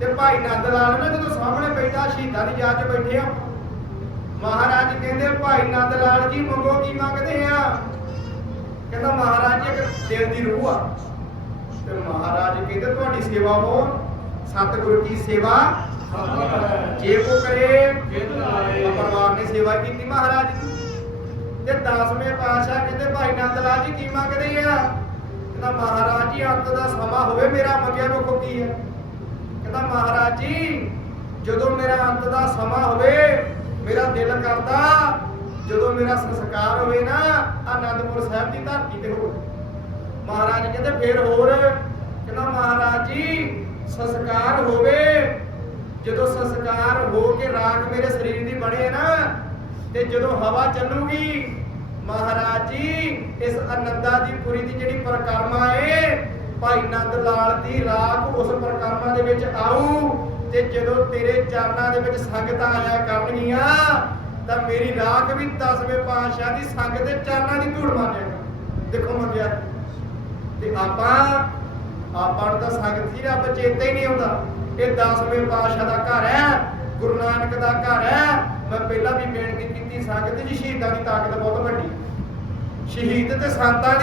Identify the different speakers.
Speaker 1: ਤੇ ਭਾਈ ਨੰਦ ਲਾਲ ਨਾ ਜਦੋਂ ਸਾਹਮਣੇ ਬੈਠਾ ਸ਼ਹੀਦਾਂ ਦੀ ਯਾਦ 'ਚ ਬੈਠੇ ਆ। ਮਹਾਰਾਜ ਕਹਿੰਦੇ, ਭਾਈ ਨੰਦ ਲਾਲ ਜੀ, ਮੰਗੋ ਕੀ ਮੰਗਦੇ ਆ? ਕਹਿੰਦਾ, ਮਹਾਰਾਜ ਜੀ, ਇੱਕ ਦਿਲ ਦੀ ਰੂਹ ਆ। ਤੇ ਮਹਾਰਾਜ ਕਹਿੰਦੇ, ਤੁਹਾਡੀ ਸੇਵਾ ਬਹੁਤ ਸਤਿਗੁਰੂ ਕੀ ਸੇਵਾ? ਜੇ ਕੋ ਕਰੇ, ਤਾਂ ਪਰਿਵਾਰ ਨੇ ਸੇਵਾ ਕੀਤੀ ਮਹਾਰਾਜ ਦੀ। ਤੇ 10ਵੇਂ ਪਾਤਸ਼ਾਹ ਕਹਿੰਦੇ, ਭਾਈ ਨੰਦ ਲਾਲ ਜੀ, ਕੀ ਮੰਗਦੇ ਆ? ਕਹਿੰਦਾ, ਮਹਾਰਾਜ ਜੀ, ਅੰਤ ਦਾ ਸਮਾਂ ਹੋਵੇ, ਮੇਰਾ ਮੰਗਿਆ ਵੇਖੋ ਕੀ ਹੈ? ਜੀ, ਜਦੋਂ ਮੇਰਾ ਅੰਤ ਦਾ ਸਮਾਂ ਹੋਵੇ, ਮੇਰਾ ਦਿਲ ਕਰਦਾ, ਜਦੋਂ ਮੇਰਾ ਸੰਸਕਾਰ ਹੋਵੇ ਨਾ, ਆਨੰਦਪੁਰ ਸਾਹਿਬ ਦੀ ਧਰਤੀ ਤੇ ਹੋਵੇ। ਮਹਾਰਾਜ ਕਹਿੰਦੇ, ਫੇਰ ਹੋਰ, ਕਹਿੰਦਾ, ਮਹਾਰਾਜ ਜੀ, ਸੰਸਕਾਰ ਹੋਵੇ। ਜਦੋਂ ਸੰਸਕਾਰ ਹੋ ਕੇ ਰਾਖ ਮੇਰੇ ਸਰੀਰ ਦੀ ਬਣੇ ਨਾ, ਤੇ ਜਦੋਂ ਹਵਾ ਚੱਲੂਗੀ, ਮਹਾਰਾਜ ਜੀ, ਇਸ ਆਨੰਦਾ ਦੀ ਪੁਰੀ ਦੀ ਜਿਹੜੀ ਪਰਕਰਮਾ ਏ, ਭਾਈ ਨੰਦ ਲਾਲ ਦੀ ਰਾਖ ਉਸ ਪਰਕਰਮਾ ਦੇ ਵਿੱਚ ਆਊ। ਤੇ ਜਦੋਂ ਤੇਰੇ ਚਰਨਾਂ ਦੇ ਵਿੱਚ ਸੰਗਤਾਂ ਆਇਆ ਕਰਨਗੀਆਂ, ਤਾਂ ਮੇਰੀ ਰਾਖ ਵੀ 10ਵੇਂ ਪਾਤਸ਼ਾਹ ਦੀ ਸੰਗਤ ਦੇ ਚਰਨਾਂ ਦੀ ਧੂੜ ਮਾਰੇਗਾ ਦੇਖੋ ਮੰਗਿਆ, ਤੇ ਆਪਾਂ ਆਪਾਂ ਨੂੰ ਤਾਂ ਸੰਗਤ ਹੀ ਰੱਬ ਚੇਤੇ ਹੀ ਨਹੀਂ ਆਉਂਦਾ। ਇਹ 10ਵੇਂ ਪਾਤਸ਼ਾਹ ਦਾ ਘਰ ਹੈ, ਗੁਰੂ ਨਾਨਕ ਦਾ ਘਰ ਹੈ। ਮੈਂ ਪਹਿਲਾਂ ਵੀ ਬੇਨਤੀ ਕੀਤੀ ਸੰਗਤ ਜੀ ਸ਼ਹੀਦਾਂ ਦੀ ਤਾਕਤ ਬਹੁਤ ਵੱਡੀ। ਸ਼ਹੀਦ ਤੇ ਸੰਤਾਂ ਦੀ